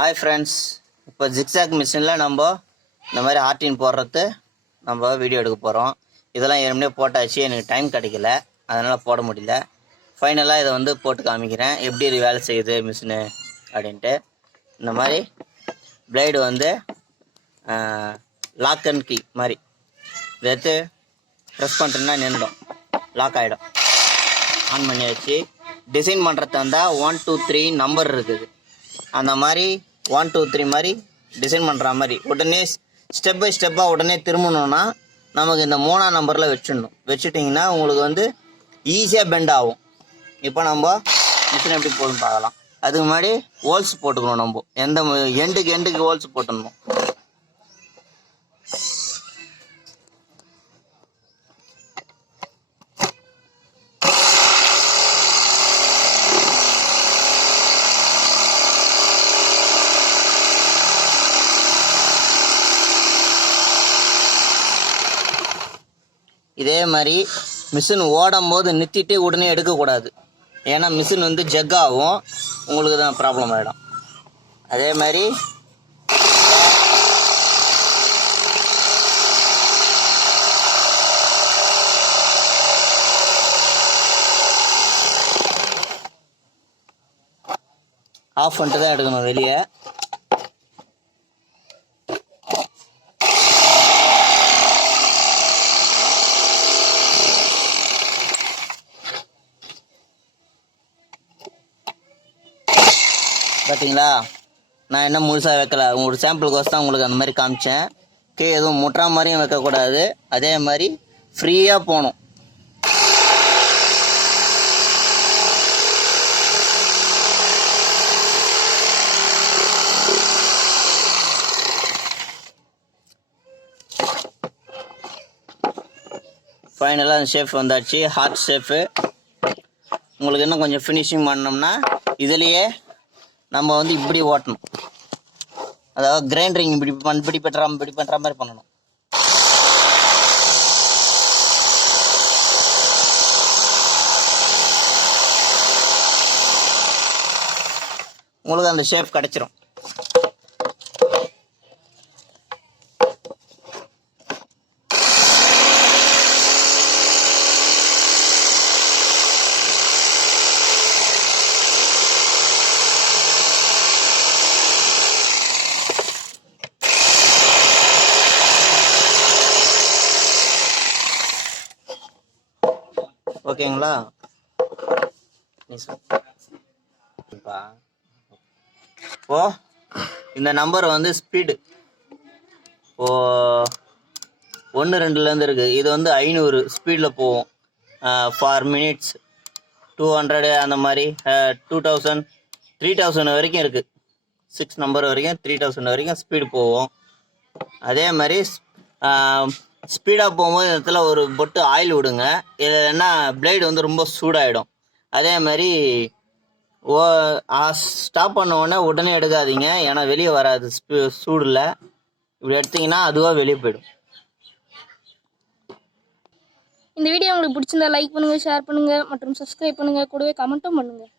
Hi friends, இப்போ zigzag மிஷினில் நம்ம இந்த மாதிரி ஆர்டின் போடுறது நம்ம வீடியோ எடுக்க போகிறோம். இதெல்லாம் ஏற்கனவே போட்டாச்சு, எனக்கு டைம் கிடைக்கல, அதனால் போட முடியல. ஃபைனலாக இதை வந்து போட்டு காமிக்கிறேன் எப்படி இது வேலை செய்யுது மிஷினு அப்படின்ட்டு. இந்த மாதிரி பிளேடு வந்து லாக் அண்ட் கீ மாதிரி இதை எடுத்து ப்ரெஸ் பண்ணுறேன்னா நின்றுடும், லாக் ஆகிடும். ஆன் பண்ணியாச்சு. டிசைன் பண்ணுறது வந்தால் 1 2 3 நம்பர் இருக்குது. அந்த மாதிரி 1 2 3 மாதிரி டிசைன் பண்ணுற மாதிரி உடனே ஸ்டெப் பை ஸ்டெப்பாக உடனே திரும்பணுன்னா நமக்கு இந்த 3ஆம் நம்பரில் வச்சுட்டிங்கன்னா உங்களுக்கு வந்து ஈஸியாக பெண்ட் ஆகும். இப்போ நம்ம மிஷின் எப்படி போதுன்னு பார்க்கலாம். அதுக்கு முன்னாடி ஹோல்ஸ் போட்டுக்கணும். நம்ம எந்த எண்டுக்கு ஹோல்ஸ் போட்டுடணும். இதே மாதிரி மிஷின் ஓடும் போது நிறுத்திட்டு உடனே எடுக்கக்கூடாது. ஏன்னா மிஷின் வந்து ஜக் ஆகும், உங்களுக்கு தான் ப்ராப்ளம் ஆகிடும். அதே மாதிரி ஆஃப் பண்ணிட்டு தான் எடுக்கணும் வெளியே. பார்த்தீங்களா, நான் என்ன முழுசாக வைக்கல, உங்களுக்கு சாம்பிளுக்கோசம் தான் உங்களுக்கு அந்த மாதிரி காமிச்சேன். எதுவும் முட்டுற மாதிரியும் வைக்கக்கூடாது, அதே மாதிரி ஃப்ரீயாக போகணும். ஃபைனலாக அந்த ஷேப் வந்தாச்சு, ஹார்ட் ஷேப்பு. உங்களுக்கு இன்னும் கொஞ்சம் ஃபினிஷிங் பண்ணோம்னா இதுலேயே நம்ம வந்து இப்படி ஓட்டணும். அதாவது கிரைண்டரிங் இப்படி பண்ணுற மாதிரி பண்ணணும். உங்களுக்கு அந்த ஷேப் கிடைச்சிரும். ஓகேங்களா? இப்போ இந்த நம்பர் வந்து ஸ்பீடு 1 2லேருந்து இருக்குது. இது வந்து 500 ஸ்பீடில் போகும். ஃபார் மினிட்ஸ் 200 அந்த மாதிரி 2000 3000 வரைக்கும் இருக்குது. 6 நம்பர் வரைக்கும் 3000 வரைக்கும் ஸ்பீடு போகும். அதே மாதிரி ஸ்பீடாக போகும்போது இந்த இடத்துல ஒரு பொட்டு ஆயில் விடுங்க, இல்லைன்னா பிளேடு வந்து ரொம்ப சூடாகிடும். அதே மாதிரி ஸ்டாப் பண்ண உடனே எடுக்காதீங்க, ஏன்னா வெளியே வராது சூடில். இப்படி எடுத்தீங்கன்னா அதுவாக வெளியே போயிடும். இந்த வீடியோ உங்களுக்கு பிடிச்சிருந்தா லைக் பண்ணுங்கள், ஷேர் பண்ணுங்கள் மற்றும் சப்ஸ்கிரைப் பண்ணுங்கள், கூடவே கமெண்ட்டும் பண்ணுங்கள்.